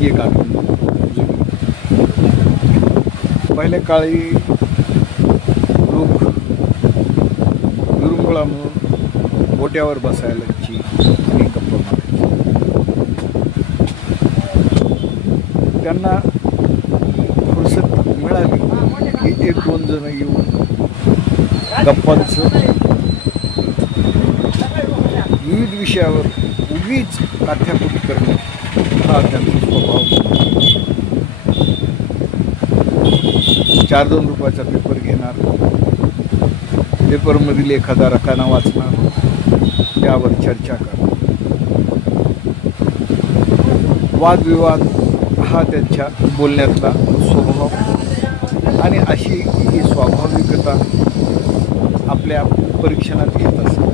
आणखी एक आठवण पहिल्या काळी लोक विरंगुळामुळं गोट्यावर बसायलाची आणि गप्पा मारायची. त्यांना फुरसत मिळाली की एक दोन जण येऊन गप्पांचं विविध विषयावर उगीच काथ्याकुटी करणे हा त्यांचा स्वभाव चार दोन रुपयाचा पेपर घेणार. पेपरमधील एखादा रकाना वाचणार. त्यावर चर्चा करणार. वादविवाद हा त्यांच्या बोलण्यातला स्वभाव. आणि अशी ही स्वाभाविकता आपल्या परीक्षणात येत असते.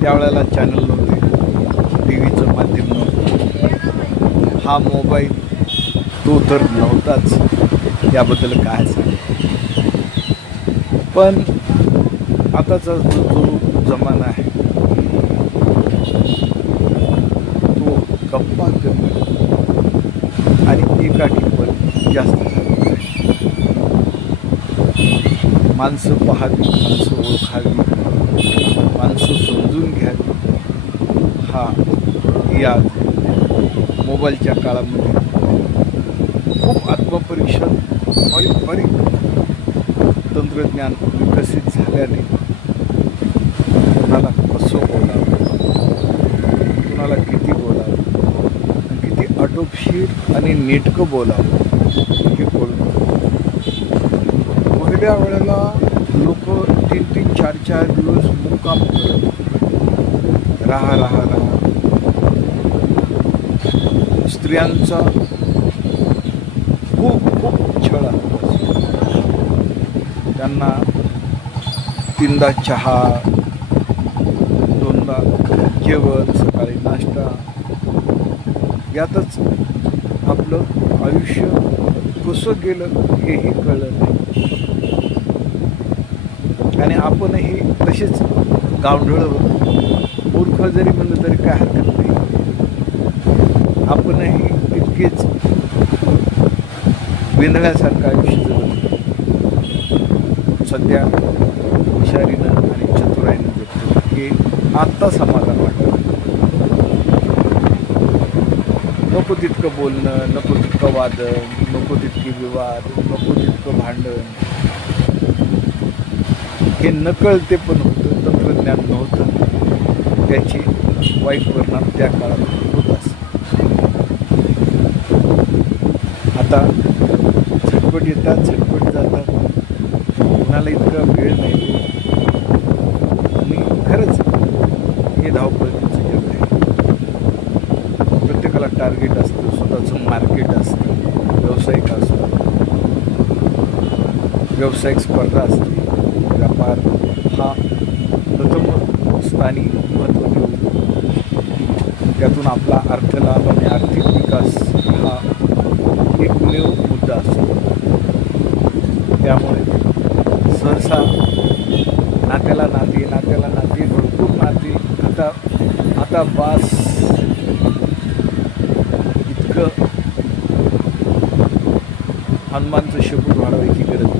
त्यावेळेला चॅनल नव्हते टी व्हीचं माध्यम नव्हतं हा मोबाईल तो तर नव्हताच. याबद्दल काय सांग? पण आताचा जो जो जमाना आहे तो गप्पा कमी आणि एका पण जास्त झालेला आहे माणसं पाहावी माणसं ओळखावी माणसं समजून घ्यावी. हा या मोबाईलच्या काळामध्ये. खूप आत्मपरीक्षण बारीक बारीक तंत्रज्ञान विकसित झाल्याने कुणाला कसं बोलावं कुणाला किती बोलावं किती आटोपशीर आणि नेटकं बोलावं हे बोलणं पहिल्या वेळेला लोक तीन तीन चार चार दिवस मुक्काम करत राहा राहा राहा. स्त्रियांचा खूप खूप छळ त्यांना तीनदा चहा दोनदा जेवण सकाळी नाश्ता. यातच आपलं आयुष्य कसं गेलं हेही कळलं नाही. आणि आपणही तसेच गावढळ होतो मूर्ख जरी म्हणलं तरी काय हरकत नाही. आपणही इतकेच वेंधळ्यासारखं आयुष्य जगत सध्या हुशारीनं आणि चतुराईनं जगतो. हे आत्ता समाधान वाटतं. नको तितकं बोलणं नको तितकं वादन नको तितके विवाद नको तितकं भांडण. हे नकळते पण होतं तंत्रज्ञान नव्हतं. त्याचे वाईट परिणाम त्या काळात होत असत आता झटपट येतात झटपट जातात. कोणाला इतका वेळ नाही आणि खरंच हे धावपळीचं जग आहे. प्रत्येकाला टार्गेट असतं स्वतःचं मार्केट असतं व्यावसायिक असतं. व्यावसायिक स्पर्धा असते. व्यापार हा प्रथम स्थानी महत्त्व देऊन त्यातून आपला अर्थलाभ आणि आर्थिक विकास हा एकमेव मुद्दा असतो. त्यामुळे सहसा नात्याला नाते नात्याला नाते भरपूर नाते. आता आता बास इतकं हनुमानचं शेपूट वाढवायची गरज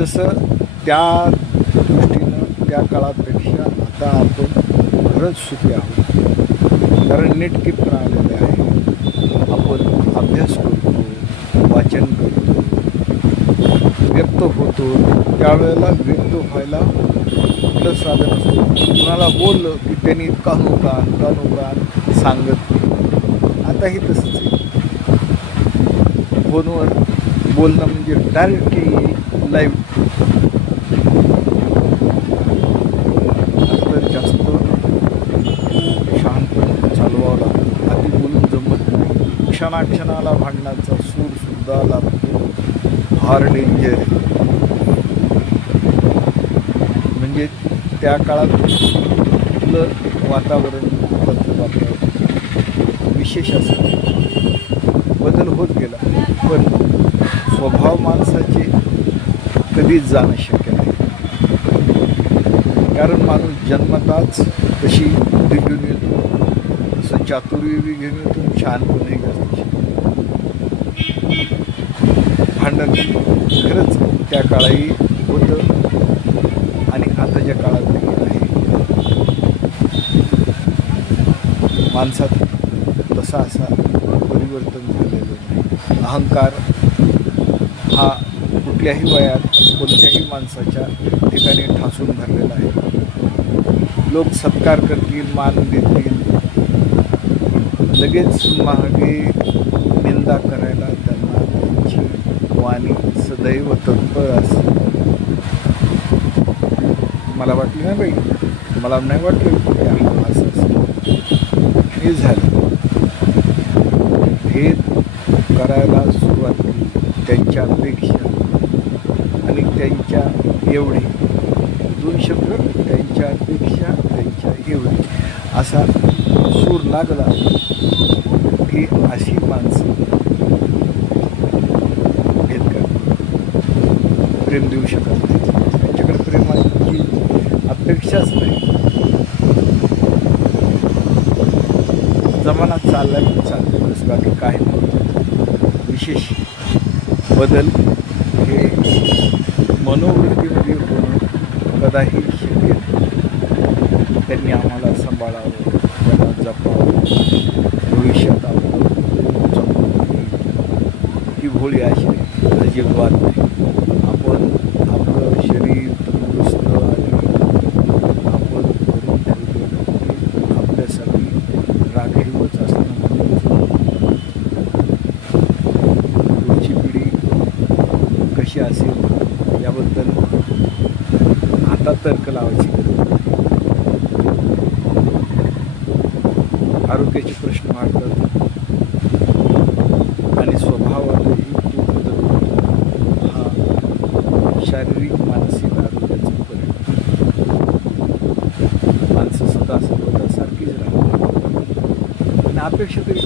तसं त्या दृष्टीनं त्या काळापेक्षा आता आपण खरंच सुखी आहोत. कारण नेट पण आहे. अभ्यास करतो वाचन करतो व्यक्त होतो. त्यावेळेला व्यक्त व्हायला कुठलं साधन असतं? कुणाला बोललं की त्यांनी कानोकान कानोकान सांगत आताही तसंच आहे. फोनवर बोलणं म्हणजे डायरेक्टली लाईव्ह नाही क्षणाक्षणाला भांडणाचा सूर सुद्धा लागतो. फार डेंजर म्हणजे त्या काळात आपलं वातावरण बदल वातावरण विशेष असं बदल होत गेला. पण स्वभाव माणसाचे कधीच जाणं शक्य नाही. कारण माणूस जन्मताच तशी बुद्धी येतो. तसं चातुर्य घेऊन येतो. छानपणे कारण खरंच त्या काळाही होतं आणि आताच्या काळात आहे. माणसात तसा असा परिवर्तन झालेलं नाही. अहंकार हा कुठल्याही वयात कोणत्याही माणसाच्या ठिकाणी ठासून भरलेला आहे. लोक सत्कार करतील मान देतील. लगेच मागे निंदा करायला त्यांना सदैव तत्पर असते मला वाटली नाही बाई मला नाही वाटलं की हा असं हे झालं. भेद करायला सुरुवात केली. त्यांच्या अपेक्षा आणि त्यांच्या एवढे. दोन शब्द त्यांच्या अपेक्षा त्यांच्या एवढे. असा सूर लागला. की अशी माणसं भेद करतात प्रेम देऊ शकत नाही. त्यांच्याकडे प्रेमाची अपेक्षाच नाही जमाना चालला पण चालते बाकी काय नाही. विशेष बदल हे मनोवृत्तीमध्ये होणं कदाही शक्य त्यांनी आम्हाला सांभाळावं त्यांना जपावं भविष्यात आलं ही होळी अशी अजिबात नाही. तर्क लावायची आरोग्याचे प्रश्न वाढतात. आणि स्वभावातही तो बदल होतो हा शारीरिक मानसिक आरोग्याचा परिणाम माणसं सदा सर्वदा सारखीच राहतात. आणि अपेक्षा तरी